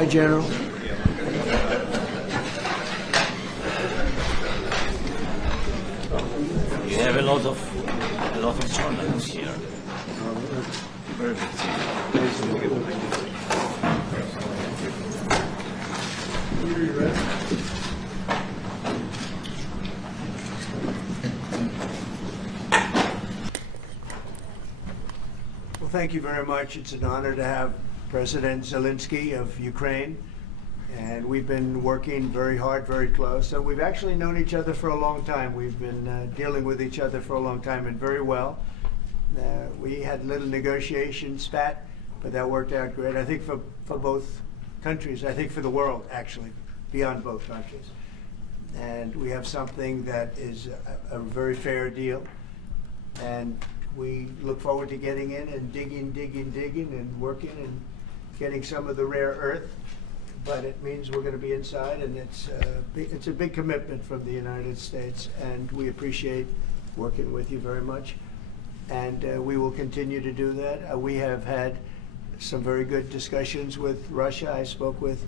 Hi, General. You have a lot of journalists here. Very good. Well, thank you very much. It's an honor to have President Zelenskyy of Ukraine. And we've been working very hard, very close. So we've actually known each other for a long time. We've been dealing with each other for a long time and very well. We had a little negotiation spat, but that worked out great. I think for both countries, I think for the world, actually, beyond both countries. And we have something that is a very fair deal. And we look forward to getting in and digging and working and getting some of the rare earth. But it means we're going to be inside, and it's a big commitment from the United States, and we appreciate working with you very much. And we will continue to do that. We have had some very good discussions with Russia. I spoke with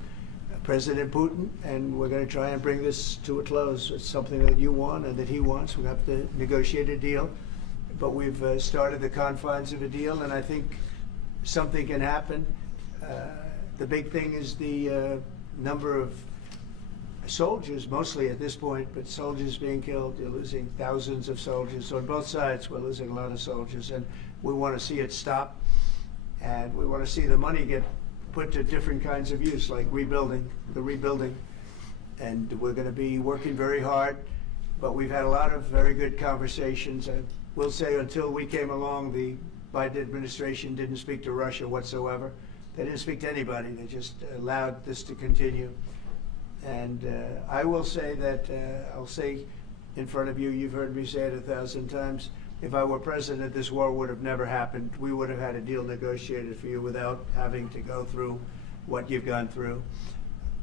President Putin, and we're going to try and bring this to a close. It's something that you want and that he wants. We have to negotiate a deal, but we've started the confines of a deal, and I think something can happen. The big thing is the number of soldiers, mostly at this point, but soldiers being killed. You're losing thousands of soldiers. So on both sides, we're losing a lot of soldiers, and we want to see it stop. And we want to see the money get put to different kinds of use, like rebuilding. And we're going to be working very hard, but we've had a lot of very good conversations. I will say until we came along, the Biden administration didn't speak to Russia whatsoever. They didn't speak to anybody. They just allowed this to continue. And I will say that, I'll say in front of you, you've heard me say it 1,000 times, if I were president, this war would have never happened. We would have had a deal negotiated for you without having to go through what you've gone through.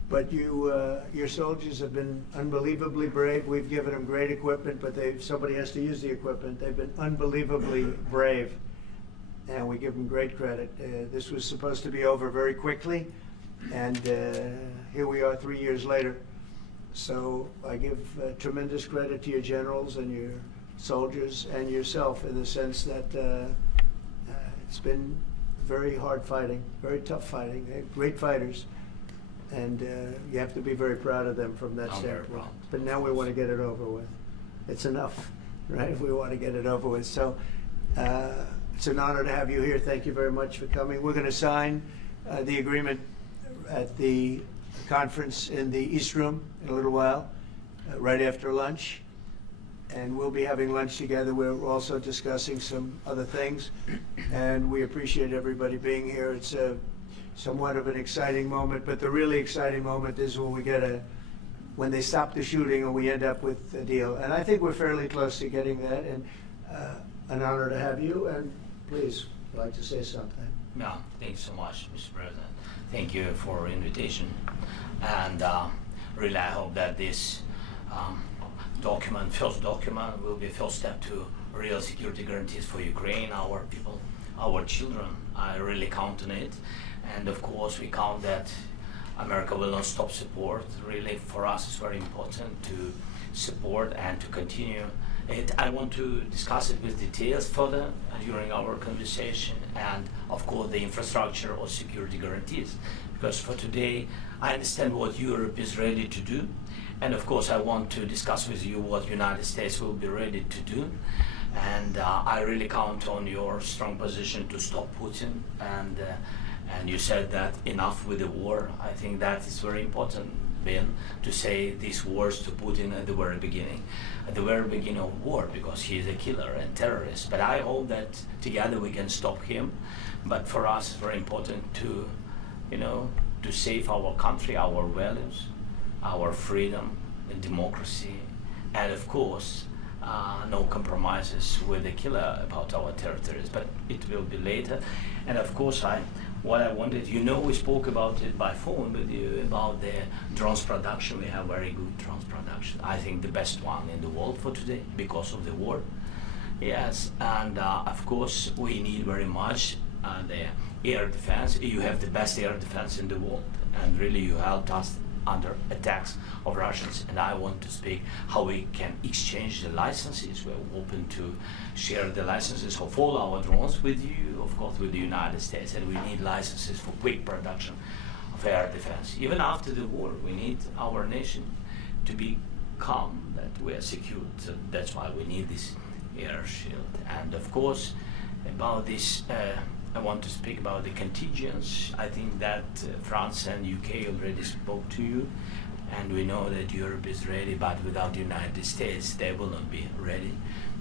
But your soldiers have been unbelievably brave. We've given them great equipment, but somebody has to use the equipment. They've been unbelievably brave, and we give them great credit. This was supposed to be over very quickly, and here we are 3 years later. So I give tremendous credit to your generals and your soldiers and yourself in the sense that it's been very hard fighting, very tough fighting. They're great fighters, and you have to be very proud of them from that standpoint. But now we want to get it over with. It's enough, right? We want to get it over with. So it's an honor to have you here. Thank you very much for coming. We're going to sign the agreement at the conference in the East Room in a little while, right after lunch. And we'll be having lunch together. We're also discussing some other things. And we appreciate everybody being here. It's somewhat of an exciting moment, but the really exciting moment is when they stop the shooting and we end up with a deal. And I think we're fairly close to getting that. And an honor to have you. And please, I'd like to say something. Yeah, thanks so much, Mr. President. Thank you for the invitation. And really, I hope that this first document, will be a first step to real security guarantees for Ukraine, our people, our children. I really count on it. And of course, we count that America will not stop support. Really, for us, it's very important to support and to continue it. I want to discuss it with details further during our conversation, and of course the infrastructure or security guarantees. Because for today, I understand what Europe is ready to do, and of course I want to discuss with you what United States will be ready to do. And I really count on your strong position to stop Putin. And you said that enough with the war. I think that is very important, Ben, to say these words to Putin at the very beginning of war, because he is a killer and terrorist. But I hope that together we can stop him. But for us, it's very important to, to save our country, our values, our freedom and democracy, and of course, no compromises with the killer about our territories. But it will be later. And of course, what I wanted, we spoke about it by phone with you about the drones production. We have very good drones production. I think the best one in the world for today because of the war. Yes, and of course we need very much the air defense. You have the best air defense in the world. and really you helped us under attacks of Russians, and I want to speak how we can exchange the licenses. We're open to share the licenses of all our drones with you, of course with the United States, and we need licenses for quick production of air defense. Even after the war, we need our nation to be calm, that we are secure. So that's why we need this air shield. And of course, about this, I want to speak about the contingents. I think that France and UK already spoke to you, and we know that Europe is ready, but without the United States, they will not be ready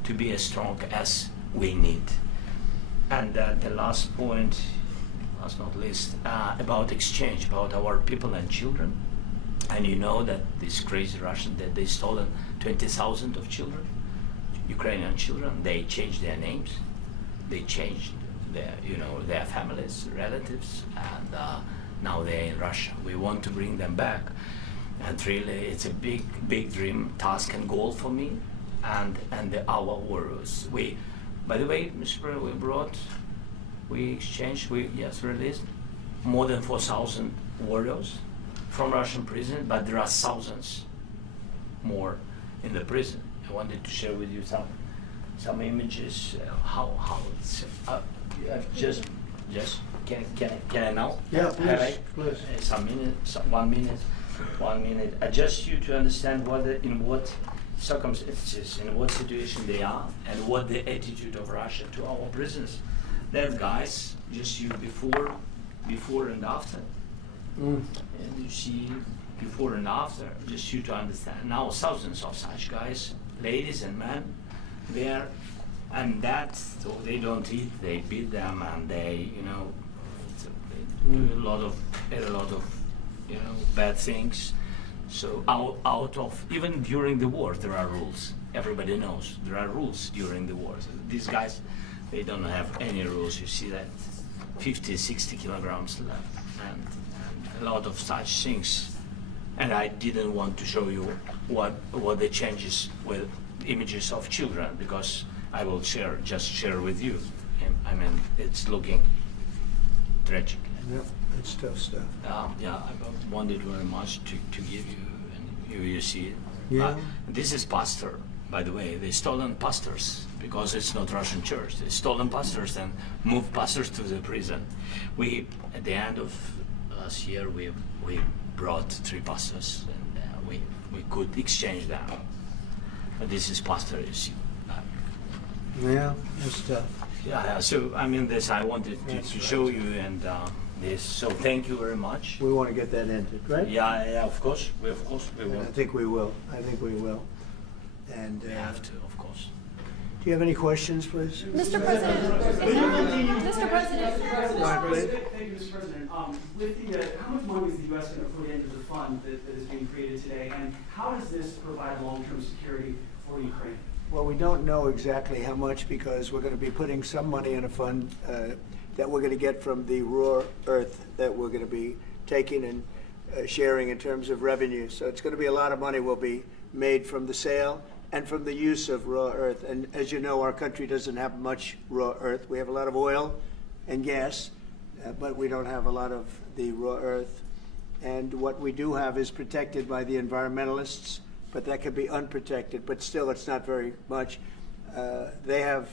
to be as strong as we need. And the last point, last not least, about exchange, about our people and children. And you know that this crazy Russian, that they stolen 20,000 of children, Ukrainian children. They changed their names, they changed their families, relatives, and now they're in Russia. We want to bring them back, and really it's a big dream, task and goal for me, and our warriors. By the way, Mr. President, we exchanged, released more than 4,000 warriors from Russian prison, but there are thousands more in the prison. I wanted to share with you some images, how it's, just can I now? Yeah, Highlight? please. 1 minute. Just you to understand in what circumstances, in what situation they are, and what the attitude of Russia to our prisoners. There, guys, just you before and after. And you see before and after, just you to understand. Now thousands of such guys, ladies and men, there, and that, so they don't eat, they beat them, and they do a lot of bad things. So out of, even during the war, there are rules. Everybody knows there are rules during the war. So these guys, they don't have any rules. You see that 50, 60 kilograms left, and a lot of such things. And I didn't want to show you what the changes with images of children, because I will just share with you. I mean, it's looking tragic. Yep, it's tough stuff. Yeah, I wanted very much to give you, and you see it. Yeah. This is pastor, by the way. They stolen pastors, because it's not Russian church. They stolen pastors and moved pastors to the prison. At the end of last year, we brought 3 pastors, and we could exchange them. But this is pastor, you see. Yeah, it's tough. Yeah, so I mean, this I wanted to show you, and this. So thank you very much. We want to get that ended, right? Yeah, of course. We And will. I think we will. And We have to, of course. do you have any questions, please? Mr. President, Mr. President, Margaret? Thank you, Mr. President. With the, how much money is the U.S. going to put into the fund that is being created today, and how does this provide long-term security for Ukraine? Well, we don't know exactly how much, because we're going to be putting some money in a fund that we're going to get from the raw earth that we're going to be taking and sharing in terms of revenue. So it's going to be a lot of money will be made from the sale and from the use of raw earth. And as you know, our country doesn't have much raw earth. We have a lot of oil and gas, but we don't have a lot of the raw earth. And what we do have is protected by the environmentalists, but that could be unprotected, but still it's not very much. They have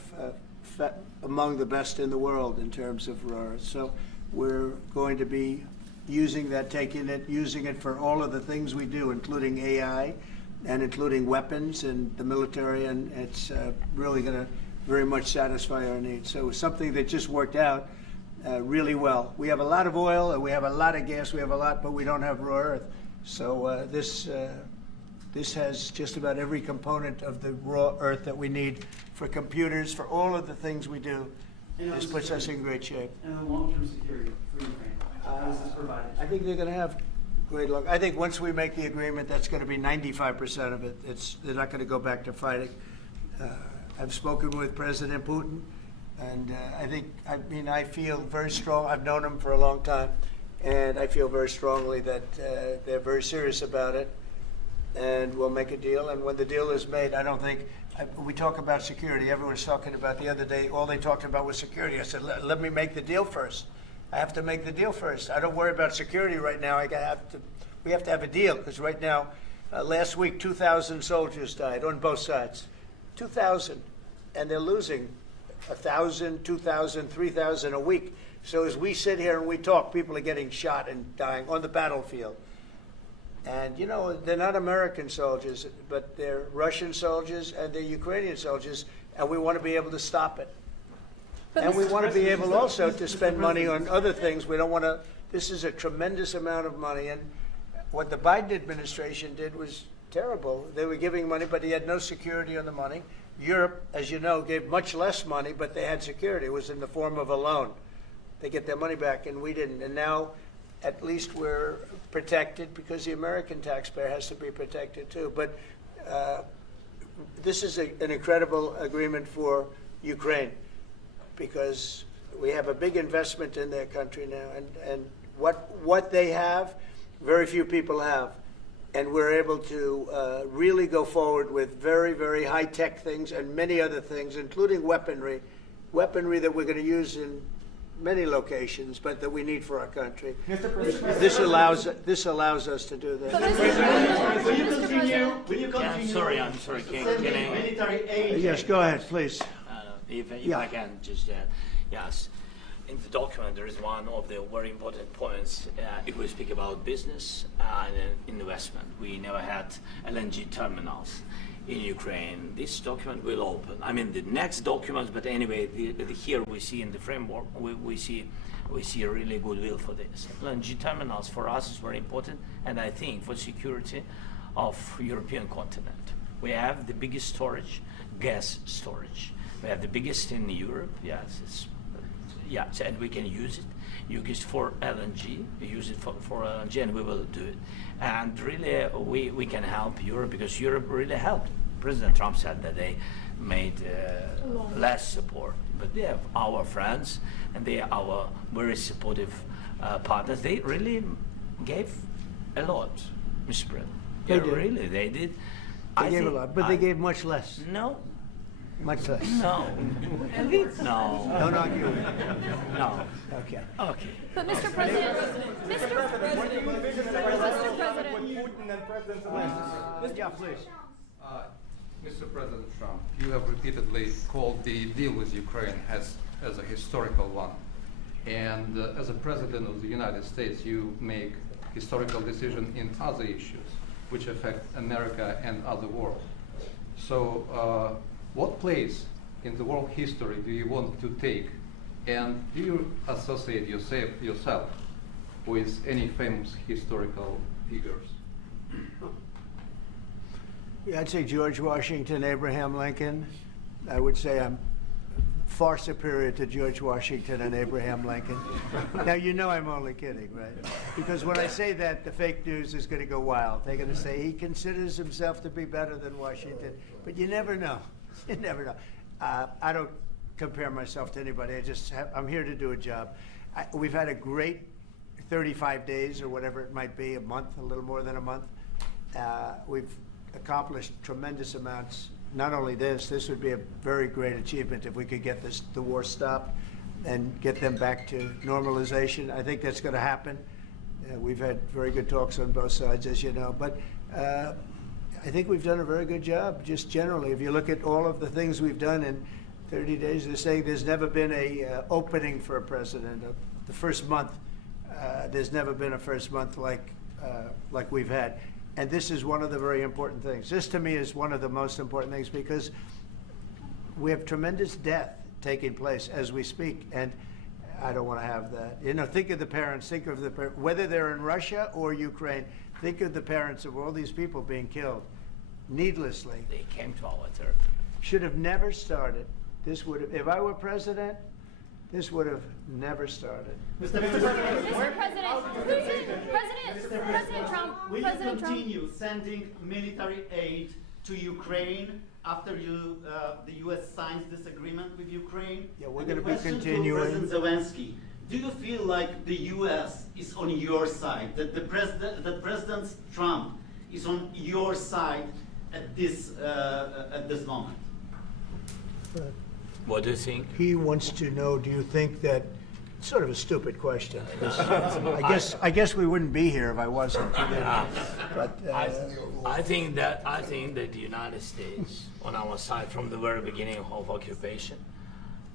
among the best in the world in terms of raw earth. So we're going to be using that, using it for all of the things we do, including AI and including weapons and the military, and it's really going to very much satisfy our needs. So something that just worked out really well. We have a lot of oil and we have a lot of gas, we have a lot, but we don't have raw earth. So this has just about every component of the raw earth that we need for computers, for all of the things we do. This puts us in great shape. And the long-term security for Ukraine, how is this provided? I think they're going to have great luck. I think once we make the agreement, that's going to be 95% of it. They're not going to go back to fighting. I've spoken with President Putin, and I feel very strong. I've known him for a long time, and I feel very strongly that they're very serious about it, and we'll make a deal. And when the deal is made, I don't think, we talk about security. Everyone's talking about the other day, all they talked about was security. I said, let me make the deal first. I have to make the deal first. I don't worry about security right now. We have to have a deal, because right now, last week, 2,000 soldiers died on both sides. 2,000. And they're losing 1,000, 2,000, 3,000 a week. So as we sit here and we talk, people are getting shot and dying on the battlefield. And, you know, they're not American soldiers, but they're Russian soldiers and they're Ukrainian soldiers, and we want to be able to stop it. And we want to be able also to spend money on other things. We don't want to, this is a tremendous amount of money. And what the Biden administration did was terrible. They were giving money, but he had no security on the money. Europe, as you know, gave much less money, but they had security. It was in the form of a loan. They get their money back, and we didn't. And now, at least we're protected, because the American taxpayer has to be protected too. But this is an incredible agreement for Ukraine, because we have a big investment in their country now, and what they have, very few people have. And we're able to really go forward with very, very high-tech things and many other things, including weaponry that we're going to use in many locations, but that we need for our country. Mr. President, This allows us to do that. will you continue? I'm sorry. Can I? Military aid. Yes, go ahead, please. If Yeah. I can just add, yes. In the document, there is one of the very important points. If we speak about business and investment, we never had LNG terminals in Ukraine. This document will open. I mean, the next document, but anyway, here we see in the framework, we see a really goodwill for this. LNG terminals for us is very important, and I think for security of European continent. We have the biggest storage, gas storage. We have the biggest in Europe. Yes, and we can use it. Use it for LNG. Use it for LNG, and we will do it. And really, we can help Europe, because Europe really helped. President Trump said that they made less support, but they have our friends, and they are our very supportive partners. They really gave a lot, Mr. President. They did. Really, they did. They gave a lot, but they gave much less. No. Much less. No. No. Don't argue. No. Okay. Okay. But Mr. President, When do you envision the President. with Putin and President Zelenskyy? Yeah, please. Mr. President Trump, you have repeatedly called the deal with Ukraine as a historical one. And as a President of the United States, you make historical decisions in other issues which affect America and other world. So what place in the world history do you want to take? And do you associate yourself with any famous historical figures? Yeah, I'd say George Washington, Abraham Lincoln. I would say I'm far superior to George Washington and Abraham Lincoln. Now, you know I'm only kidding, right? Because when I say that, the fake news is going to go wild. They're going to say he considers himself to be better than Washington. But you never know. You never know. I don't compare myself to anybody. I'm here to do a job. We've had a great 35 days or whatever it might be, a month, a little more than a month. We've accomplished tremendous amounts. Not only this would be a very great achievement if we could get the war stopped and get them back to normalization. I think that's going to happen. We've had very good talks on both sides, as you know. But I think we've done a very good job, just generally. If you look at all of the things we've done in 30 days, they're saying there's never been a opening for a president. The first month, there's never been a first month like we've had. And this is one of the very important things. This, to me, is one of the most important things, because we have tremendous death taking place as we speak, and I don't want to have that. You know, think of the parents, whether they're in Russia or Ukraine, think of the parents of all these people being killed needlessly. They came to our territory. Should have never started. This would have, if I were president, this would have never started. Mr. President, President Trump, will you President Trump. continue sending military aid to Ukraine after the U.S. signs this agreement with Ukraine? Yeah, we're And the gonna be question continuing. to President Zelenskyy, do you feel like the U.S. is on your side, that President Trump is on your side at this moment? What do you think? He wants to know, do you think that sort of a stupid question. 'Cause I guess we wouldn't be here if I wasn't. But I think that the United States on our side from the very beginning of occupation,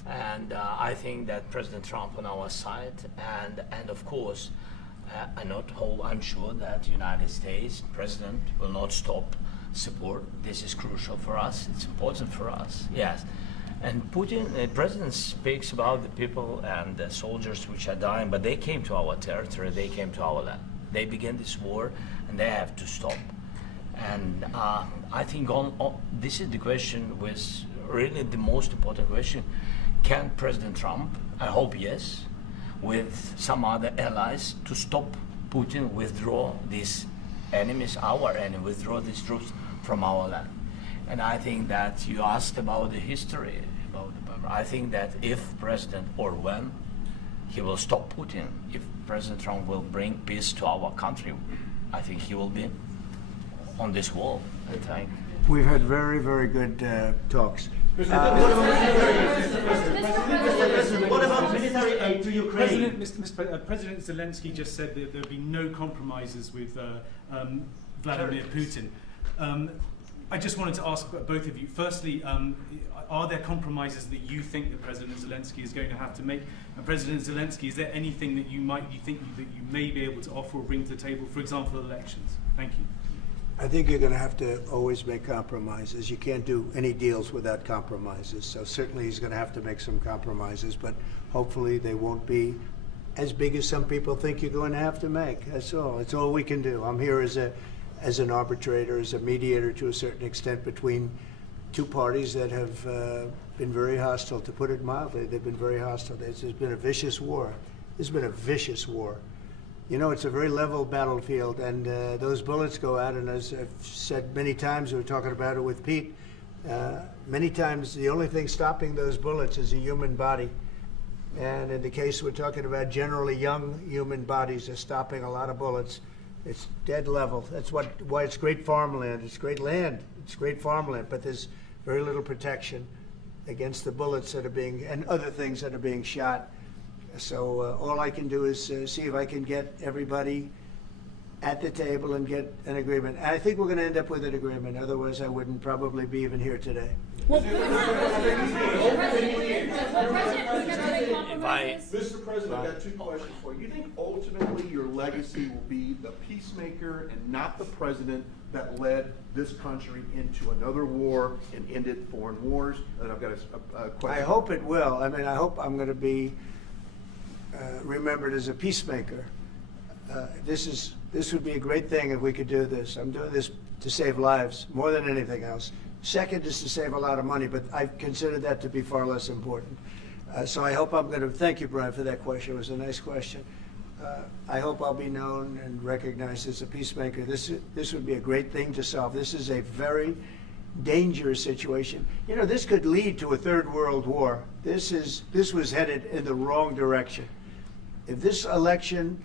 and I think that President Trump on our side, and of course, I'm sure that the United States President will not stop support. This is crucial for us. It's important for us. Yes. And Putin, the president speaks about the people and the soldiers which are dying, but they came to our territory, they came to our land. They began this war, and they have to stop. And I think this is the question, was really the most important question. Can President Trump, I hope yes, with some other allies, to stop Putin, withdraw these enemies, our enemy, withdraw these troops from our land? And I think that you asked about the history, I think that if President, or when, he will stop Putin, if President Trump will bring peace to our country, I think he will be on this wall, I think. we've had very, very good talks. What about military aid to Ukraine? President Zelenskyy just said that there'd be no compromises with Vladimir Putin. I just wanted to ask both of you. Firstly, are there compromises that you think that President Zelenskyy is going to have to make? And President Zelenskyy, is there anything that you think that you may be able to offer or bring to the table? For example, elections. Thank you. I think you're going to have to always make compromises. You can't do any deals without compromises. So certainly he's going to have to make some compromises, but hopefully they won't be as big as some people think you're going to have to make. That's all. It's all we can do. I'm here as an arbitrator, as a mediator to a certain extent between two parties that have been very hostile, to put it mildly. They've been very hostile. There's been a vicious war. There's been a vicious war. You know, it's a very level battlefield, and those bullets go out, and as I've said many times, we were talking about it with Pete, many times the only thing stopping those bullets is a human body. And in the case we're talking about, generally young human bodies are stopping a lot of bullets. It's dead level. That's why it's great farmland. It's great land. It's great farmland, but there's very little protection against the bullets that are being, and other things that are being shot. So all I can do is see if I can get everybody at the table and get an agreement. And I think we're going to end up with an agreement. Otherwise, I wouldn't probably be even here today. Mr. President, I've got two questions for you. You think ultimately your legacy will be the peacemaker and not the president that led this country into another war and ended foreign wars? And I've got a question. I hope it will. I mean, I hope I'm going to be remembered as a peacemaker. This would be a great thing if we could do this. I'm doing this to save lives more than anything else. Second is to save a lot of money, but I consider that to be far less important. So I hope I'm going to, thank you, Brian, for that question. It was a nice question. I hope I'll be known and recognized as a peacemaker. This would be a great thing to solve. This is a very dangerous situation. You know, this could lead to a third world war. This was headed in the wrong direction. If this election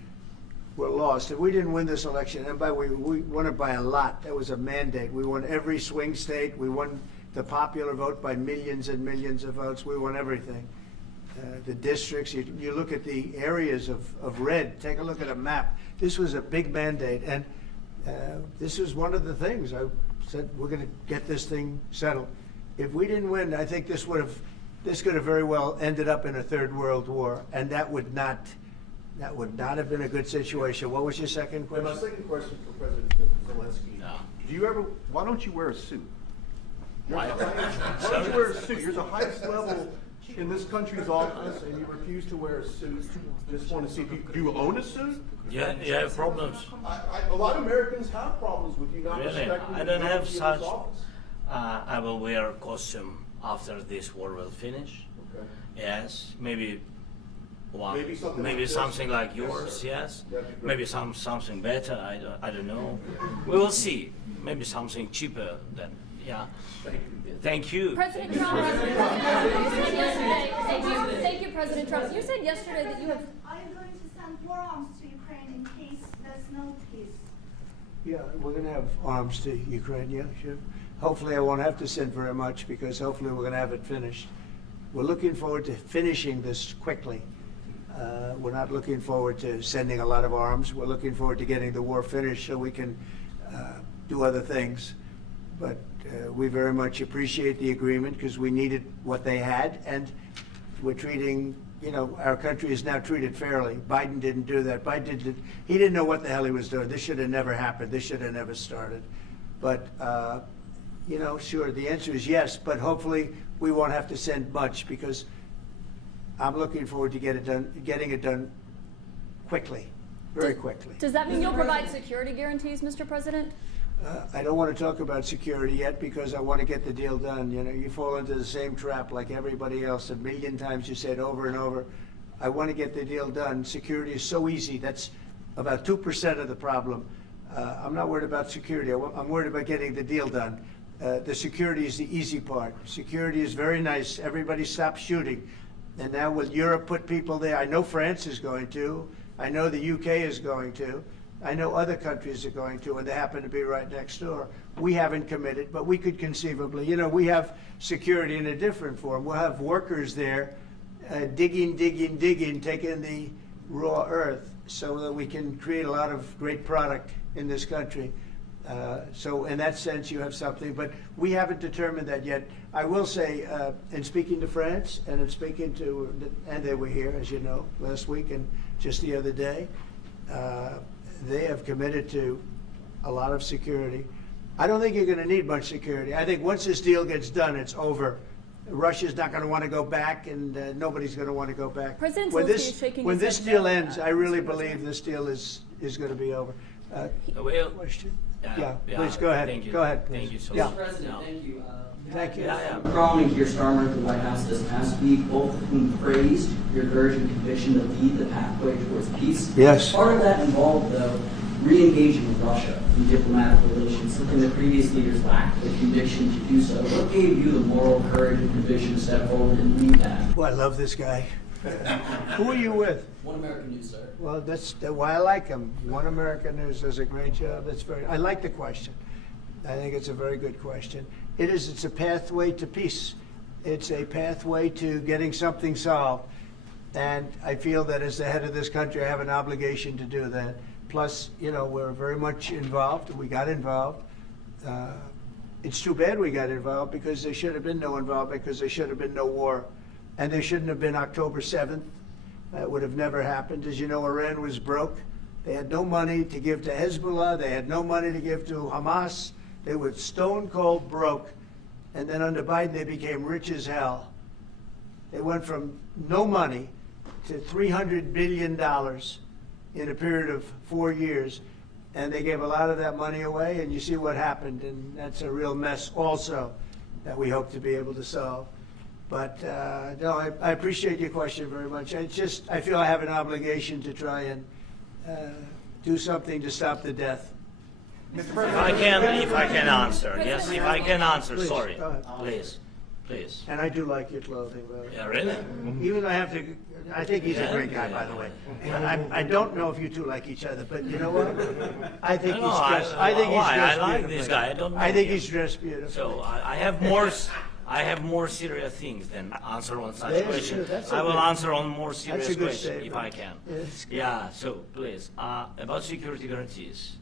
were lost, if we didn't win this election, and by the way, we won it by a lot. That was a mandate. We won every swing state. We won the popular vote by millions and millions of votes. We won everything. The districts, you look at the areas of red, take a look at a map. This was a big mandate, and this was one of the things. I said, we're going to get this thing settled. If we didn't win, I think this could have very well ended up in a third world war, and that would not have been a good situation. What was your second question? My second question for President Zelenskyy. No. Why don't you wear a suit? Why? Why don't you wear a suit? You're the highest level in this country's office, and you refuse to wear a suit. Just want to see, do you own a suit? Yeah, you have problems. A lot of Americans have problems with you not Really? respecting I the don't have authority of this such. office. I will wear a costume after this war will finish. Okay. Yes, maybe one. Maybe something like maybe this? something like Yes, yours. sir. Yes. That'd be great. Maybe something better. I don't know. We will see. Maybe something cheaper than. Yeah. Thank you. President Trump, you said yesterday, thank you, President Trump. You said yesterday that you have. Are you going to send more arms to Ukraine in case there's no peace? Yeah, we're going to have arms to Ukraine, yeah, sure. Hopefully I won't have to send very much, because hopefully we're going to have it finished. We're looking forward to finishing this quickly. We're not looking forward to sending a lot of arms. We're looking forward to getting the war finished so we can do other things. But we very much appreciate the agreement because we needed what they had, and we're treating, our country is now treated fairly. Biden didn't do that. He didn't know what the hell he was doing. This should have never happened. This should have never started. But, sure, the answer is yes, but hopefully we won't have to send much because I'm looking forward to getting it done quickly, very quickly. Does that mean you'll provide security guarantees, Mr. President? I don't want to talk about security yet because I want to get the deal done. You fall into the same trap like everybody else. A million times you said over and over, I want to get the deal done. Security is so easy. That's about 2% of the problem. I'm not worried about security. I'm worried about getting the deal done. The security is the easy part. Security is very nice. Everybody stops shooting. And now will Europe put people there? I know France is going to. I know the UK is going to. I know other countries are going to, and they happen to be right next door. We haven't committed, but we could conceivably. We have security in a different form. We'll have workers there digging, taking the raw earth so that we can create a lot of great product in this country. So in that sense, you have something, but we haven't determined that yet. I will say, in speaking to France and in speaking to, and they were here, as you know, last week and just the other day, they have committed to a lot of security. I don't think you're going to need much security. I think once this deal gets done, it's over. Russia's not going to want to go back, and nobody's going to want to go back. President When Zelensky is shaking when his this head deal no. ends, I really believe this deal is going to be over. Well, Question? yeah, Please go ahead. Thank you. Go ahead, please. Thank you so Yeah. much. Mr. President, thank you. Thank you. Yeah. Macron and Keir Starmer at the White House this past week, both of whom praised your courage and conviction to lead the pathway towards peace. Yes. Part of that involved, though, re-engaging with Russia in diplomatic relations, looking the previous leaders lacked the conviction to do so. What gave you the moral courage and conviction to step forward and lead that? Well, I love this guy. Who are you with? One American News, sir. Well, that's why I like him. One American News does a great job. I like the question. I think it's a very good question. It's a pathway to peace. It's a pathway to getting something solved. And I feel that as the head of this country, I have an obligation to do that. Plus, we're very much involved. We got involved. It's too bad we got involved because there should have been no involvement because there should have been no war. And there shouldn't have been October 7th. That would have never happened. As you know, Iran was broke. They had no money to give to Hezbollah. They had no money to give to Hamas. They were stone cold broke. And then under Biden, they became rich as hell. They went from no money to $300 billion in a period of 4 years. And they gave a lot of that money away, and you see what happened. And that's a real mess also that we hope to be able to solve. But no, I appreciate your question very much. I feel I have an obligation to try and do something to stop the death. If I can answer, yes, if I can answer, Please, sorry, go ahead. please. And I do like your clothing, by the way. Yeah, really? Even though I think he's a great guy, by the way. I don't know if you two like each other, but you know what? I think he's dressed. I think he's dressed I like beautifully. this guy. I don't know I think him. he's dressed beautifully. So I have more serious things than answer on such Yes, question. sure, that's I will okay. answer on more serious That's a good question if statement. I can. Yes. Yeah. So please, about security guarantees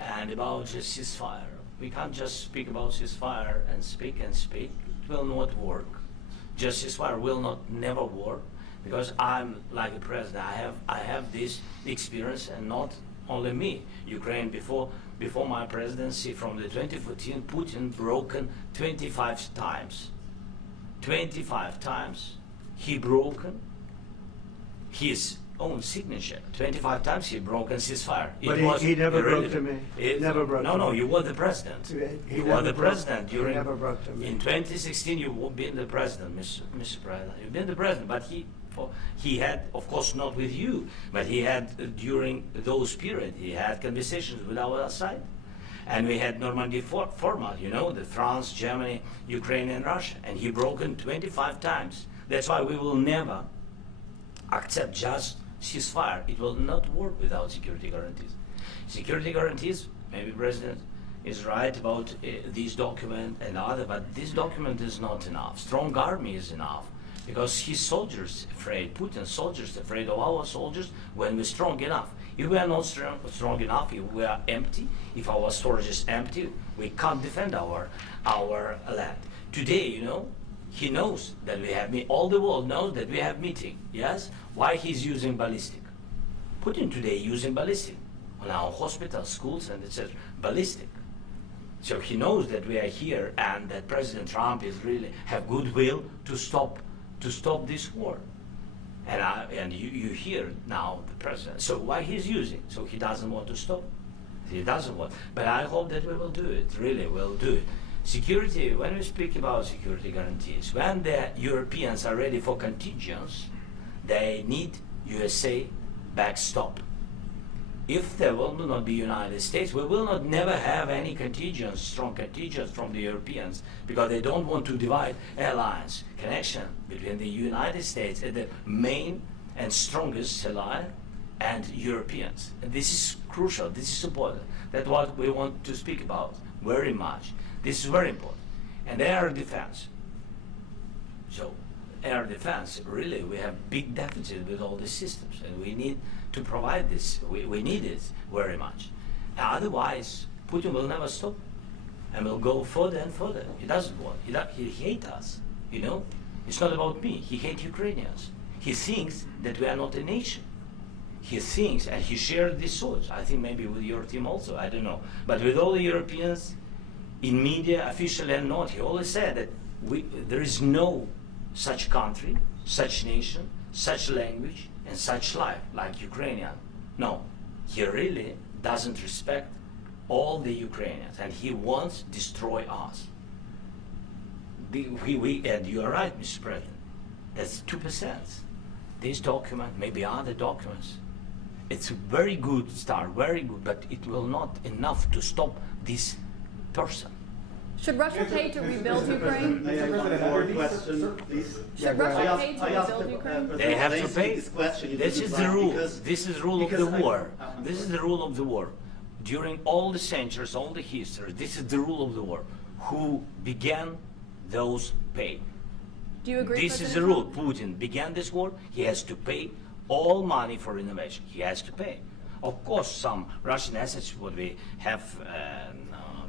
and about just ceasefire. We can't just speak about ceasefire and speak. It will not work. Just ceasefire will not never work because I'm like the president. I have this experience, and not only me. Ukraine before my presidency, from the 2014, Putin broken 25 times. 25 times he broken his own signature. 25 times he broken ceasefire. But he never broke to me. Never broke to me. No, you were the president. He You never were the broke- president he during. never broke to me. In 2016, you've been the president, Mr. President. You've been the president, but he had, of course, not with you, but he had during those period. He had conversations with our side, and we had Normandy format. The France, Germany, Ukraine, and Russia, and he broken 25 times. That's why we will never accept just ceasefire. It will not work without security guarantees. Security guarantees, maybe President is right about this document and other, but this document is not enough. Strong army is enough. because his soldiers afraid, Putin's soldiers afraid of our soldiers when we're strong enough. If we are not strong enough, if we are empty, if our storage is empty, we can't defend our land. Today, you know, he knows that we have all the world knows that we have meeting. Yes, why he's using ballistic? Putin today using ballistic on our hospitals, schools, and etc. Ballistic. So he knows that we are here and that President Trump is really have goodwill to stop this war. And you hear now the president. So why he's using? So he doesn't want to stop. He doesn't want. But I hope that we will do it. Really, we'll do it. Security. When we speak about security guarantees, when the Europeans are ready for contingents, they need U.S.A. backstop. If there will not be United States, we will not never have any contingents, strong contingents from the Europeans, because they don't want to divide alliance connection between the United States and the main and strongest ally and Europeans. And this is crucial, this is important. That's what we want to speak about very much. This is very important. And air defense. So air defense, really, we have big deficit with all these systems, and we need to provide this. We need it very much. Otherwise, Putin will never stop, and will go further and further. He doesn't want. He hates us. You know, it's not about me. He hates Ukrainians. He thinks that we are not a nation. He thinks, and he shared these thoughts. I think maybe with your team also. I don't know, but with all the Europeans, in media, officially and not, he always said that there is no such country, such nation, such language, and such life like Ukrainian. No, he really doesn't respect all the Ukrainians, and he wants to destroy us. And you are right, Mr. President. That's 2%. This document, maybe other documents, it's a very good start, very good, but it will not enough to stop this person. Should Russia pay to rebuild Ukraine? I have one more question, please. Should Russia pay to rebuild Ukraine? They have to pay. This question, This is the rule. because- This is the rule of because the I- war. I'm This is sorry. the rule of the war. During all the centuries, all the history, this is the rule of the war. Who began, those pay. Do you agree, This is the President rule. Trump? Putin began this war. He has to pay all money for innovation. He has to pay. Of course, some Russian assets what we have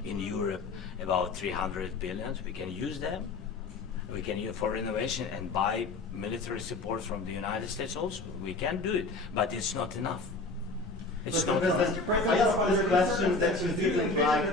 in Europe, about 300 billion. We can use them. We can use for innovation and buy military support from the United States also. We can do it, but it's not enough. It's not enough. I asked this question that you didn't like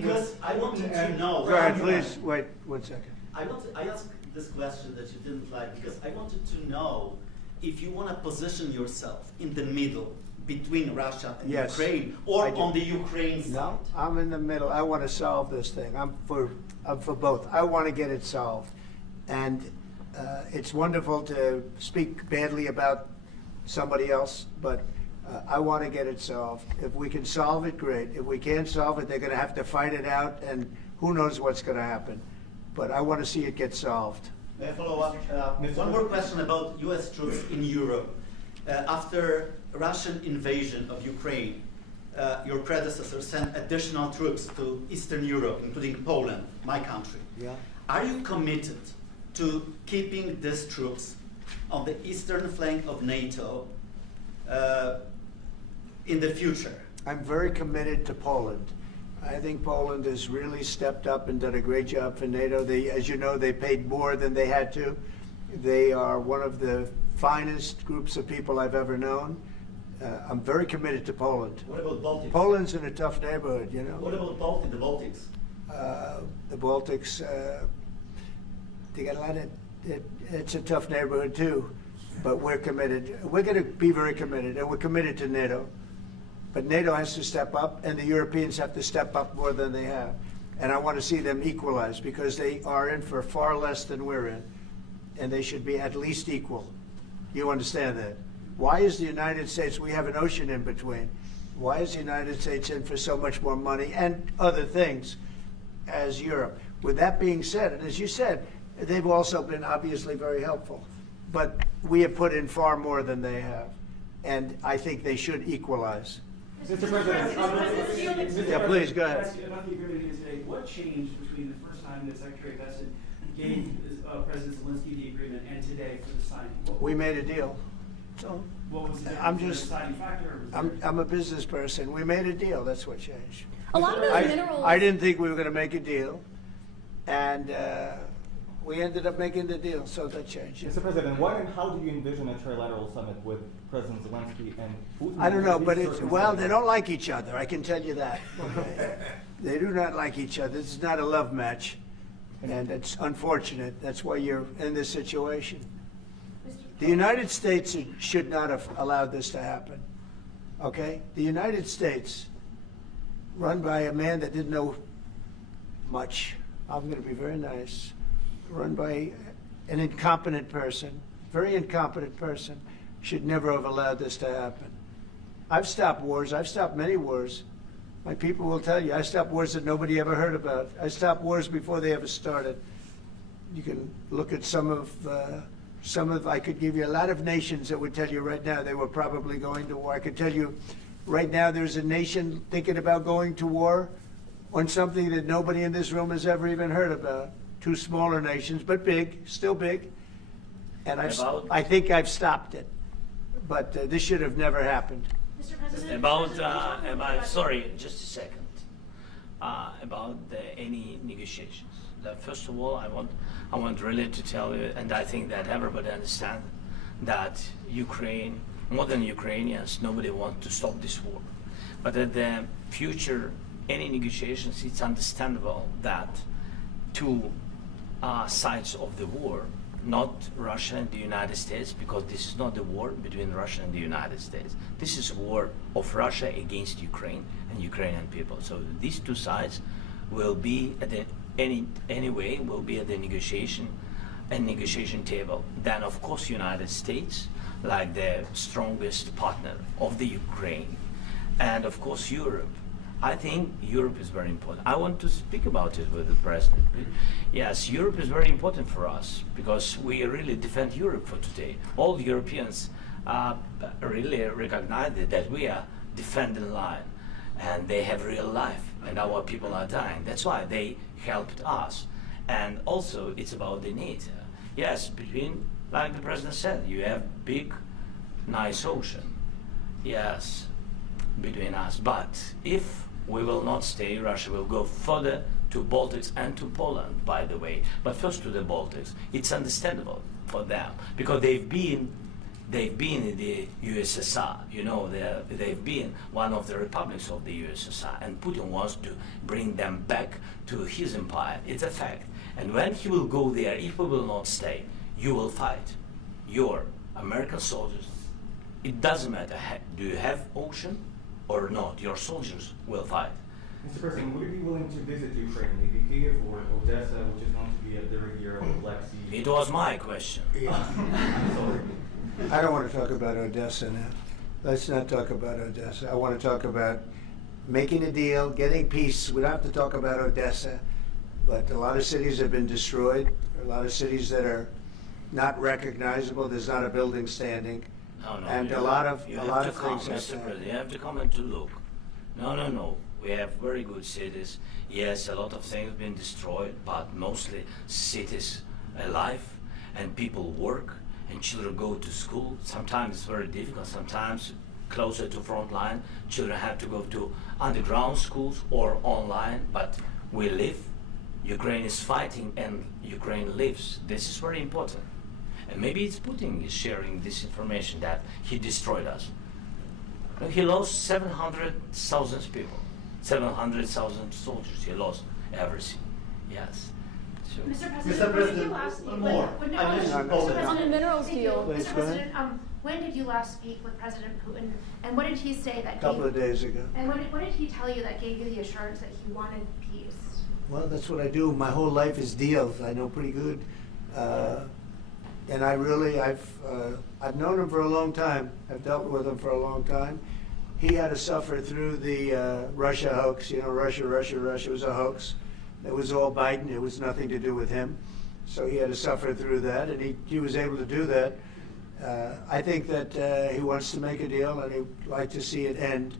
because I wanted to know. Go ahead, please, wait 1 second. I asked this question that you didn't like because I wanted to know if you want to position yourself in the middle between Russia and Yes, Ukraine, or I do. on the Ukraine side. No, I'm in the middle. I want to solve this thing. I'm for both. I want to get it solved. And it's wonderful to speak badly about somebody else, but I want to get it solved. If we can solve it, great. If we can't solve it, they're going to have to fight it out, and who knows what's going to happen. But I want to see it get solved. May I follow up? One more question about U.S. troops in Europe. After Russian invasion of Ukraine, your predecessor sent additional troops to Eastern Europe, including Poland, my country. Yeah. Are you committed to keeping these troops on the eastern flank of NATO in the future? I'm very committed to Poland. I think Poland has really stepped up and done a great job for NATO. As you know, they paid more than they had to. They are one of the finest groups of people I've ever known. I'm very committed to Poland. What about Baltics? Poland's in a tough neighborhood, you know. What about the Baltics? The Baltics, they got a lot of, it's a tough neighborhood too, but we're committed. We're going to be very committed, and we're committed to NATO. But NATO has to step up, and the Europeans have to step up more than they have. And I want to see them equalize, because they are in for far less than we're in, and they should be at least equal. You understand that? Why is the United States, we have an ocean in between, why is the United States in for so much more money and other things as Europe? With that being said, and as you said, they've also been obviously very helpful, but we have put in far more than they have, and I think they should equalize. Mr. President, Yeah, please, go ahead. About the agreement here today, what changed between the first time that Secretary Vest gave President Zelenskyy the agreement and today for the signing? We made a deal. So What was the I'm difference? just- Was there a deciding factor? Or was there- I'm a business person. We made a deal. That's what changed. A lot of those I minerals. didn't think we were going to make a deal, and we ended up making the deal, so that changed. Mr. President, when and how do you envision a trilateral summit with President Zelenskyy and Putin? I don't know, but These it's, well, circumstances? they don't like each other, I can tell you that. Okay? They do not like each other. This is not a love match, and it's unfortunate. That's why you're in this situation. The United States should not have allowed this to happen, okay? The United States, run by a man that didn't know much, I'm going to be very nice, run by an incompetent person, very incompetent person, should never have allowed this to happen. I've stopped wars. I've stopped many wars. My people will tell you, I stopped wars that nobody ever heard about. I stopped wars before they ever started. You can look at some of, I could give you a lot of nations that would tell you right now they were probably going to war. I could tell you right now there's a nation thinking about going to war on something that nobody in this room has ever even heard about. Two smaller nations, but big, still big. And I think I've stopped it. But this should have never happened. Mr. President, Sorry, just a second. About any negotiations. First of all, I want really to tell you, and I think that everybody understands that Ukraine, more than Ukrainians, nobody wants to stop this war. But at the future, any negotiations, it's understandable that two sides of the war, not Russia and the United States, because this is not a war between Russia and the United States. This is a war of Russia against Ukraine and Ukrainian people. So these two sides will be at the anyway will be at the negotiation table. Then of course United States, like the strongest partner of the Ukraine, and of course Europe. I think Europe is very important. I want to speak about it with the president. Yes, Europe is very important for us because we really defend Europe for today. All Europeans really recognize that we are defending line, and they have real life, and our people are dying. That's why they helped us. And also, it's about the NATO. Yes, between, like the president said, you have big, nice ocean. Yes, between us. But if we will not stay, Russia will go further to Baltics and to Poland, by the way. But first to the Baltics. It's understandable for them because they've been in the U.S.A. You know, they've been one of the republics of the U.S.A. And Putin wants to bring them back to his empire. It's a fact. And when he will go there, if we will not stay, you will fight. Your American soldiers, it doesn't matter, do you have ocean or not, your soldiers will fight. Mr. President, would you be willing to visit Ukraine, maybe Kiev or Odessa, which is known to be a derriere of the Black Sea? It was my question. Sorry. I don't want to talk about Odessa now. Let's not talk about Odessa. I want to talk about making a deal, getting peace. We don't have to talk about Odessa, but a lot of cities have been destroyed. There are a lot of cities that are not recognizable. There's not a building standing. No, And you a lot have- of you a have lot to of come, things have Mr. happened. President, you have to come and to look. No. We have very good cities. Yes, a lot of things been destroyed, but mostly cities alive, and people work, and children go to school. Sometimes it's very difficult. Sometimes closer to front line, children have to go to underground schools or online. But we live. Ukraine is fighting, and Ukraine lives. This is very important. And maybe it's Putin is sharing this information that he destroyed us. No, he lost 700,000 people, 700,000 soldiers. He lost everything. Yes. So, Mr. Mr. President, when did President, you last speak one with- more. when- I mentioned Poland. On the minerals Thank you. deal. Please, Mr. go ahead. President, when did you last speak with President Putin, and what did he say that A couple gave, of days ago. and what did he tell you that gave you the assurance that he wanted peace? Well, that's what I do. My whole life is deals. I know pretty good. And I've known him for a long time. I've dealt with him for a long time. He had to suffer through the Russia hoax. You know, Russia was a hoax. It was all Biden. It was nothing to do with him. So he had to suffer through that, and he was able to do that. I think that he wants to make a deal, and he'd like to see it end.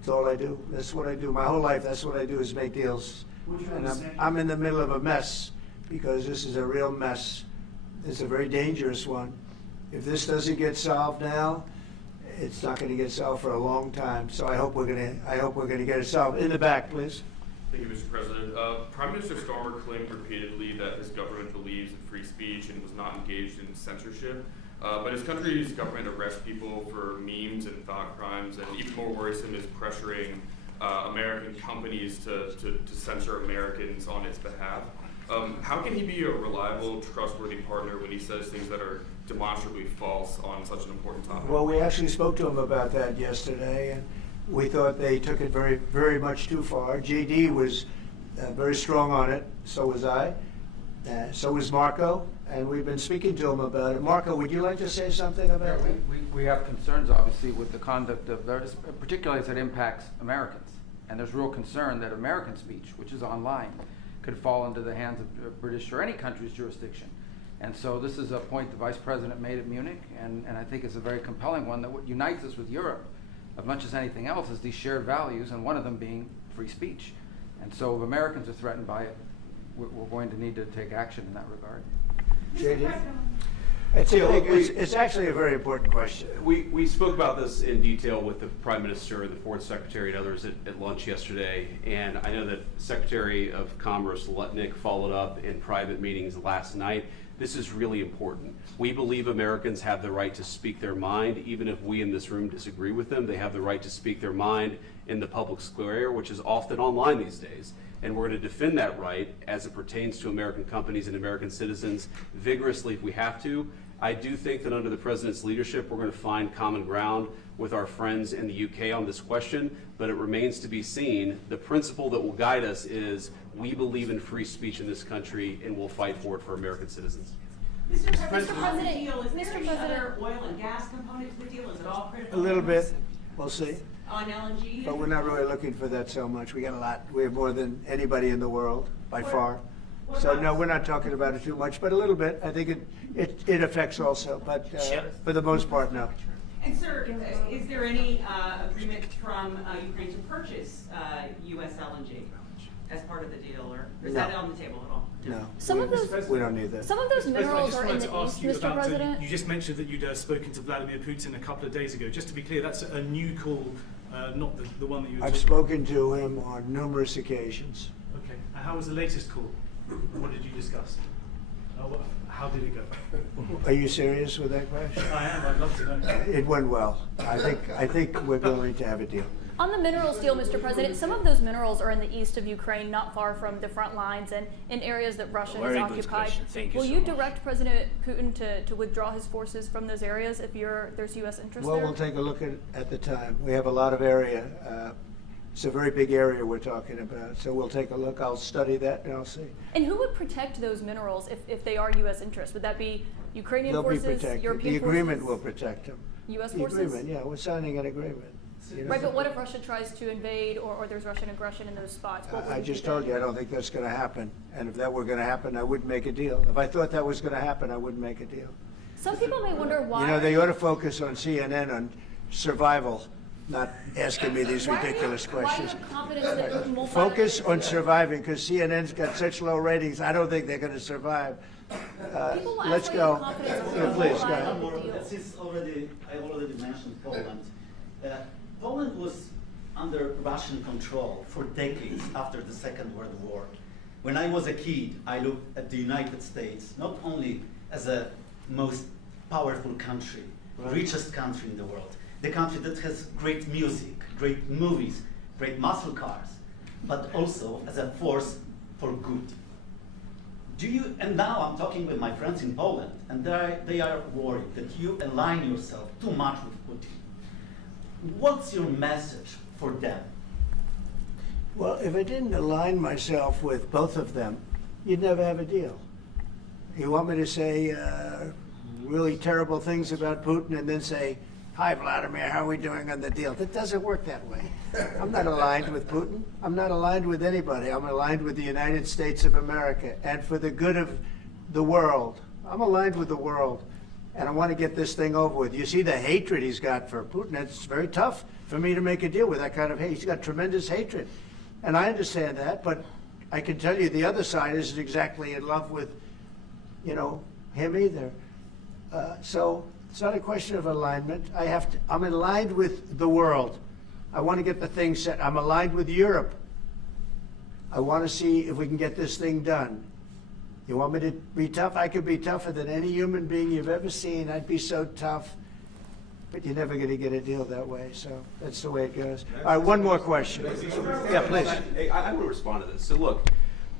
That's all I do. That's what I do. My whole life, that's what I do is make deals. Would you And understand? I'm in the middle of a mess. because this is a real mess. It's a very dangerous one. If this doesn't get solved now, it's not going to get solved for a long time. So I hope we're going to get it solved. In the back, please. Thank you, Mr. President. Prime Minister Starmer claimed repeatedly that his government believes in free speech and was not engaged in censorship. But his country's government arrests people for memes and thought crimes, and even more worrisome is pressuring American companies to censor Americans on its behalf. How can he be a reliable, trustworthy partner when he says things that are demonstrably false on such an important topic? Well, we actually spoke to him about that yesterday, and we thought they took it very, very much too far. JD was very strong on it. So was I. So was Marco, and we've been speaking to him about it. Marco, would you like to say something about it? We have concerns, obviously, with the conduct of those, particularly as it impacts Americans. And there's real concern that American speech, which is online, could fall into the hands of British or any country's jurisdiction. And so this is a point the Vice President made at Munich, and I think it's a very compelling one, that what unites us with Europe, as much as anything else, is these shared values, and one of them being free speech. And so if Americans are threatened by it, we're going to need to take action in that regard. JD? It's actually a very important question. We spoke about this in detail with the Prime Minister, the Foreign Secretary, and others at lunch yesterday, and I know that Secretary of Commerce Lutnick followed up in private meetings last night. This is really important. We believe Americans have the right to speak their mind, even if we in this room disagree with them. They have the right to speak their mind in the public square, which is often online these days. And we're going to defend that right as it pertains to American companies and American citizens vigorously if we have to. I do think that under the President's leadership, we're going to find common ground with our friends in the UK on this question, but it remains to be seen. The principle that will guide us is we believe in free speech in this country, and we'll fight for it for American citizens. Mr. President, is there any other oil and gas component to the deal? Is it all critical? A little bit. We'll see. On LNG? But we're not really looking for that so much. We got a lot. We have more than anybody in the world, by far. So no, we're not talking about it too much, but a little bit. I think it affects also, but for the most part, no. And sir, is there any agreement from Ukraine to purchase U.S. LNG as part of the deal, or is that on the table at all? No. We don't need that. Some of those minerals are in the east, you Mr. President. You just mentioned that you'd spoken to Vladimir Putin a couple of days ago. Just to be clear, that's a new call, not the one that you were I've spoken to him on numerous occasions. Okay. And how was the latest call? What did you discuss? How did it go? Are you serious with that question? I am. I'd love to know. It went well. I think we're going to have a deal. On the minerals deal, Mr. President, some of those minerals are in the east of Ukraine, not far from the front lines and in areas that Russia has occupied. Will you direct President Putin to withdraw his forces from those areas if there's U.S. interest there? Well, we'll take a look at the time. We have a lot of area. It's a very big area we're talking about. So we'll take a look. I'll study that and I'll see. And who would protect those minerals if they are U.S. interests? Would that be Ukrainian forces, They'll be protected. European The agreement forces? will protect them. U.S. The forces? agreement, yeah. We're signing an agreement. Right, but what if Russia tries to invade or there's Russian aggression in those spots? I just told you I don't think that's going to happen. And if that were going to happen, I wouldn't make a deal. If I thought that was going to happen, I wouldn't make a deal. Some people may wonder why. You know, they ought to focus on CNN on survival, not asking me these ridiculous questions. Why are you confident that Putin will Focus on surviving, because CNN's got such low ratings. I don't think they're going to survive. Let's go. Yeah, please, go ahead. Since I already mentioned Poland. Poland was under Russian control for decades after the Second World War. When I was a kid, I looked at the United States not only as a most powerful country, richest country in the world, the country that has great music, great movies, great muscle cars, but also as a force for good. And now I'm talking with my friends in Poland, and they are worried that you align yourself too much with Putin. What's your message for them? Well, if I didn't align myself with both of them, you'd never have a deal. You want me to say really terrible things about Putin and then say, "Hi, Vladimir, how are we doing on the deal?" That doesn't work that way. I'm not aligned with Putin. I'm not aligned with anybody. I'm aligned with the United States of America and for the good of the world. I'm aligned with the world. And I want to get this thing over with. You see the hatred he's got for Putin. It's very tough for me to make a deal with that kind of hate. He's got tremendous hatred. And I understand that, but I can tell you the other side isn't exactly in love with, him either. So it's not a question of alignment. I'm aligned with the world. I want to get the thing set. I'm aligned with Europe. I want to see if we can get this thing done. You want me to be tough? I could be tougher than any human being you've ever seen. I'd be so tough. But you're never going to get a deal that way. So that's the way it goes. All right, one more question. Yeah, please. Hey, I want to respond to this. So look,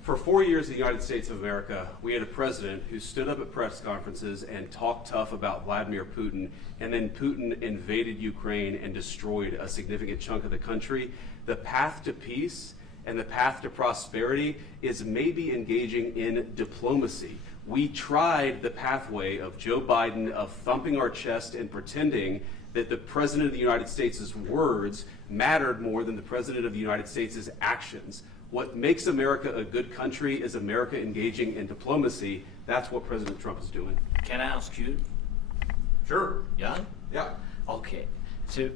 for 4 years in the United States of America, we had a president who stood up at press conferences and talked tough about Vladimir Putin, and then Putin invaded Ukraine and destroyed a significant chunk of the country. The path to peace and the path to prosperity is maybe engaging in diplomacy. We tried the pathway of Joe Biden, of thumping our chest and pretending that the President of the United States' words mattered more than the President of the United States' actions. What makes America a good country is America engaging in diplomacy. That's what President Trump is doing. Can I ask you? Sure. Yeah? Yeah. Okay. So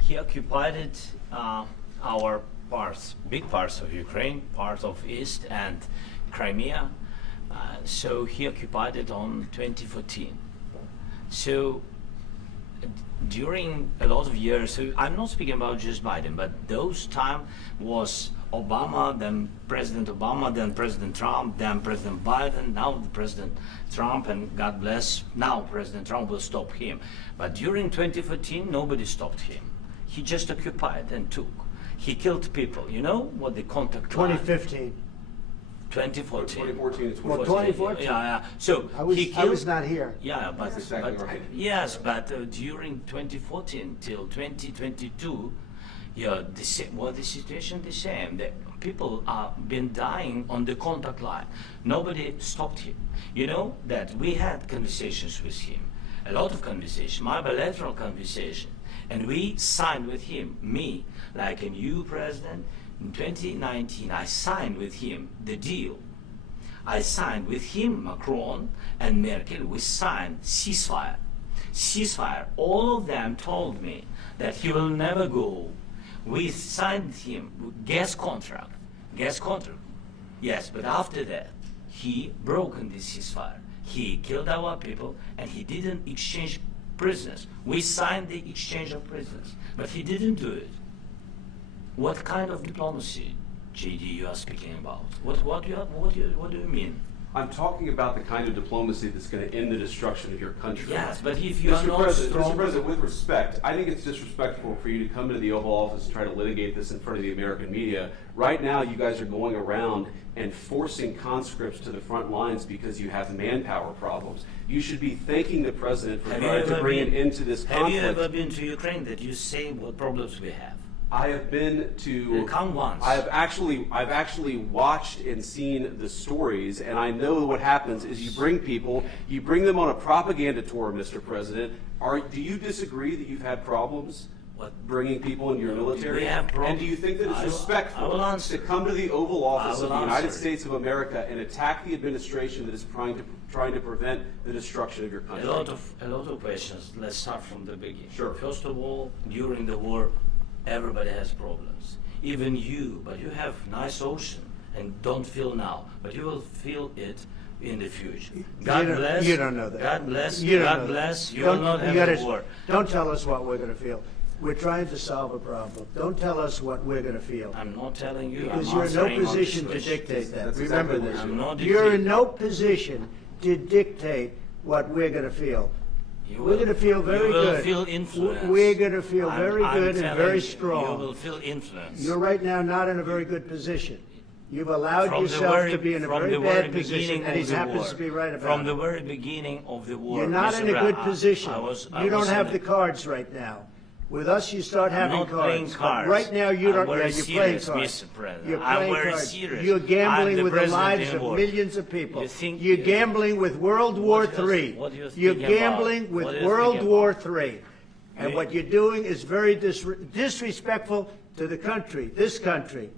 he occupied our parts, big parts of Ukraine, part of East and Crimea. So he occupied it on 2014. So during a lot of years, so I'm not speaking about just Biden, but those time was Obama, then President Obama, then President Trump, then President Biden, now President Trump, and God bless, now President Trump will stop him. But during 2014, nobody stopped him. He just occupied and took. He killed people. You know what the contact line? 2015. 2014 2014. and 2014. Well, 2014. Yeah. So I was not here. Yeah, but, That's exactly right. Yes, but during 2014 till 2022, yeah, the situation the same. The people have been dying on the contact line. Nobody stopped him. You know that we had conversations with him, a lot of conversations, my bilateral conversation, and we signed with him, me, like a new president. In 2019, I signed with him the deal. I signed with him, Macron and Merkel, we signed ceasefire. Ceasefire. All of them told me that he will never go. We signed him gas contract. Gas contract. Yes, but after that, he broken this ceasefire. He killed our people and he didn't exchange prisoners. We signed the exchange of prisoners, but he didn't do it. What kind of diplomacy, JD, you are speaking about? What do you mean? I'm talking about the kind of diplomacy that's going to end the destruction of your country. Yes, but if you are not Mr. President, with respect, I think it's disrespectful for you to come into the Oval Office and try to litigate this in front of the American media. Right now, you guys are going around and forcing conscripts to the front lines because you have manpower problems. You should be thanking the President for trying to bring an end to this conflict. Have you ever been to Ukraine that you say what problems we have? I have been to. Come once. I've actually watched and seen the stories, and I know what happens is you bring them on a propaganda tour, Mr. President. Do you disagree that you've had problems bringing people into your military? We have problems. And do you think that it's respectful to come to the Oval Office of the United States of America and attack the administration that is trying to prevent the destruction of your country? A lot of questions. Let's start from the beginning. Sure. First of all, during the war, everybody has problems, even you, but you have nice ocean and don't feel now, but you will feel it in the future. God bless. You don't know that. God bless. You don't God know bless. that. You will not have a war. Don't tell us what we're going to feel. We're trying to solve a problem. Don't tell us what we're going to feel. I'm not telling you. Because I'm you're in no answering on position this to question. dictate that. That's Remember exactly this. I'm not You're in dictating. no position to dictate what we're going to feel. We're going to feel very you will good. Feel influence. We're going to feel very good and very You strong. will feel influence. You're right now not in a very good position. You've allowed From the yourself very- to be in a from very the bad very position, beginning and he of the happens war. to be right about From it. the very beginning of the war. You're not Mr. in a Brown, good position. I was You don't have in the cards right now. With us, you start I'm having not playing cards. But cards. right now, you I'm don't. Yeah, very you're playing serious, cards. Mr. President. You're I'm playing very cards. serious. You're I'm gambling the with the president lives in of war. millions of people. You think- You're gambling with World War What do you- III. what do you think You're about? gambling What with do you World think War about? III. And You- what you're doing is very disrespectful to the country, this country.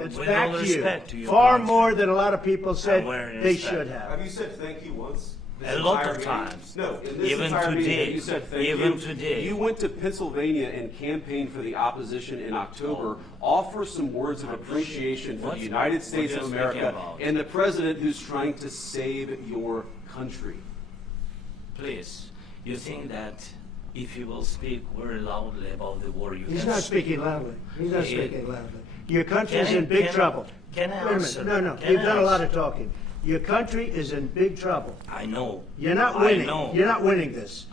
It's with back all to you. respect to your Far country. more than a lot of people said wearing they respect. should have. Have you said thank you once? A lot of times. No, in this Even entire meeting, today. you said thank Even you. today. You went to Pennsylvania and campaigned for the opposition in October. Offer some words of appreciation for the United States of What are you America speaking about? and the president who's trying to save your country. Please, you think that if you will speak very loudly about the war, you He's can not speaking loudly. He's not speaking loudly. Your country's in big trouble. Can I Wait a answer? minute. No, Can you've I done a lot answer? of talking. Your country is in big trouble. I know. You're not I winning. know. You're not winning this.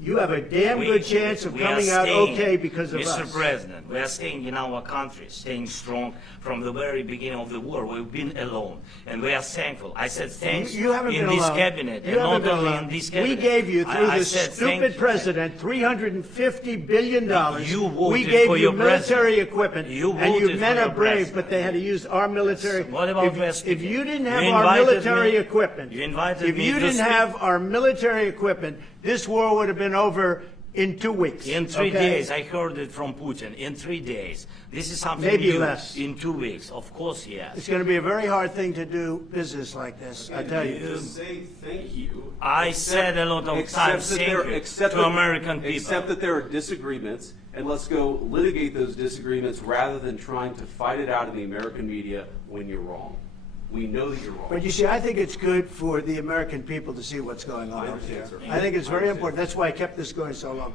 You have a damn good chance of we are coming out staying, okay because of Mr. us. President, we are staying in our country, staying strong from the very beginning of the war. We've been alone, and we are thankful. I said thanks You haven't in been this alone. cabinet, You and haven't not been only alone. in this cabinet. We gave you, through I this said thank stupid you. president, $350 billion. You voted we gave for you your military president. equipment, You and you voted men for are your brave, president. but they had to use our military. What about if West you didn't have You our invited military me- equipment, you invited if me you to didn't speak. have our military equipment, this war would have been over in 2 weeks. In 3 okay? days, I heard it from Putin. In 3 days, this is something Maybe new. less. In 2 weeks, of course, yes. It's going to be a very hard thing to do business like this, I tell you. Just say thank you. I said a lot of times thank you to American people. Accept that there are disagreements, and let's go litigate those disagreements rather than trying to fight it out in the American media when you're wrong. We know that you're wrong. But you see, I think it's good for the American people to see what's going on I out understand, there. sir. I think it's I very understand. important. That's why I kept this going so long.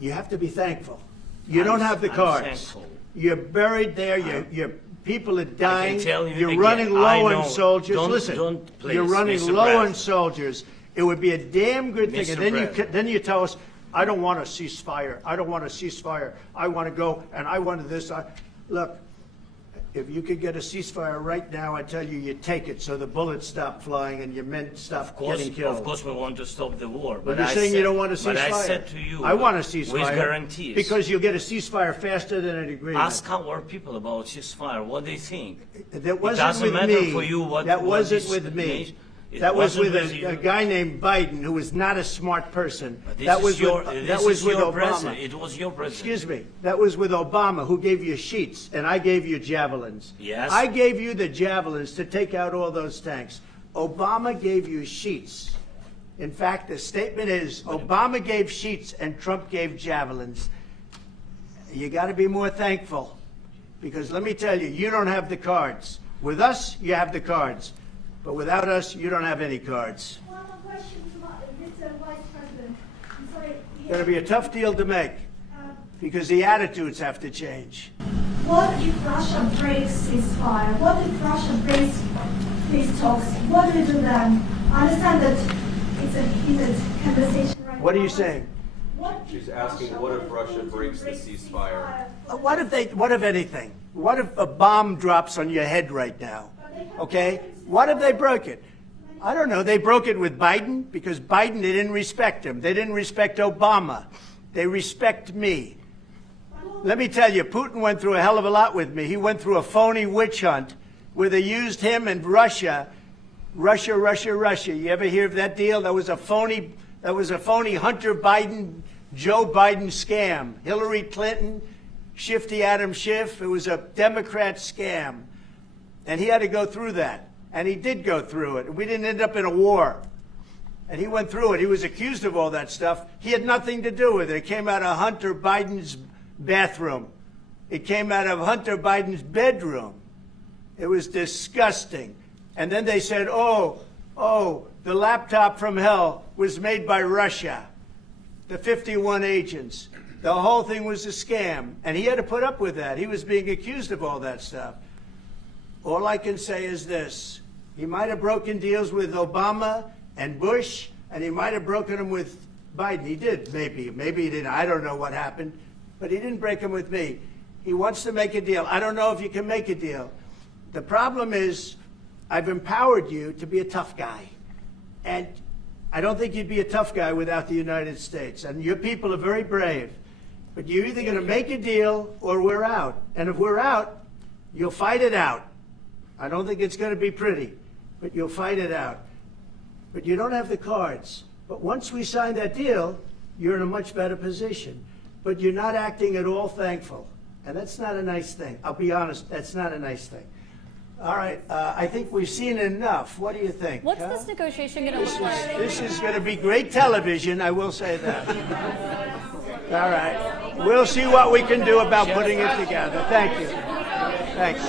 You have to be thankful. You don't have the I'm cards. thankful. You're buried there. Your people are dying. tell you You're again, running I low know. on soldiers. Don't- Listen, don't, please, you're running Mr. low on President. soldiers. It would be a damn good thing. Mr. And then President. then you tell us, I don't want a ceasefire. I don't want a ceasefire. I want to go and I want this. Look, if you could get a ceasefire right now, I tell you, you take it so the bullets stop flying and your men stop getting killed. Of course, we want to stop the war. But you're saying you don't want a ceasefire. But I said to you, I want a ceasefire. with guarantees. Because you'll get a ceasefire faster than an agreement. Ask our people about ceasefire, what they think. That wasn't it doesn't with matter me. for you what that what wasn't this with me. nation- it That was wasn't with you. a guy named Biden, who was not a smart person. But this That is was your, with, this that was is with your Obama. president. It was your president. Excuse me. That was with Obama, who gave you sheets, and I gave you javelins. Yes. I gave you the javelins to take out all those tanks. Obama gave you sheets. In fact, the statement is Obama gave sheets and Trump gave javelins. You got to be more thankful, because let me tell you, you don't have the cards. With us, you have the cards, but without us, you don't have any cards. One more question to Mr. Vice President. I'm sorry. It's going to be a tough deal to make, because the attitudes have to change. What if Russia breaks ceasefire? What if Russia breaks peace talks? What do we do then? I understand that it's a heated conversation right now. What are you but saying? What if She's asking, what if Russia breaks the ceasefire? What if anything? What if a bomb drops on your head right now? Okay? What if they broke it? I don't know. They broke it with Biden because Biden, they didn't respect him. They didn't respect Obama. They respect me. Let me tell you, Putin went through a hell of a lot with me. He went through a phony witch hunt where they used him and Russia. Russia. You ever hear of that deal? That was a phony Hunter Biden, Joe Biden scam. Hillary Clinton, Shifty Adam Schiff. It was a Democrat scam. And he had to go through that. And he did go through it. We didn't end up in a war. And he went through it. He was accused of all that stuff. He had nothing to do with it. It came out of Hunter Biden's bathroom. It came out of Hunter Biden's bedroom. It was disgusting. And then they said, oh, the laptop from hell was made by Russia. The 51 agents. The whole thing was a scam. And he had to put up with that. He was being accused of all that stuff. All I can say is this. He might have broken deals with Obama and Bush, and he might have broken them with Biden. He did, maybe. Maybe he didn't. I don't know what happened. But he didn't break them with me. He wants to make a deal. I don't know if you can make a deal. The problem is I've empowered you to be a tough guy. And I don't think you'd be a tough guy without the United States. And your people are very brave. But you're either going to make a deal or we're out. And if we're out, you'll fight it out. I don't think it's going to be pretty, but you'll fight it out. But you don't have the cards. But once we sign that deal, you're in a much better position. But you're not acting at all thankful. And that's not a nice thing. I'll be honest, that's not a nice thing. All right, I think we've seen enough. What do you think? What's huh? this negotiation going to look like? This is going to be great television, I will say that. All right. We'll see what we can do about putting it together. Thank you. Thanks.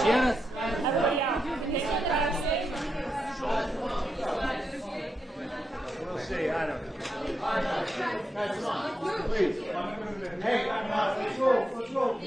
We'll see. I don't know. Please. Hey, let's go. Let's go.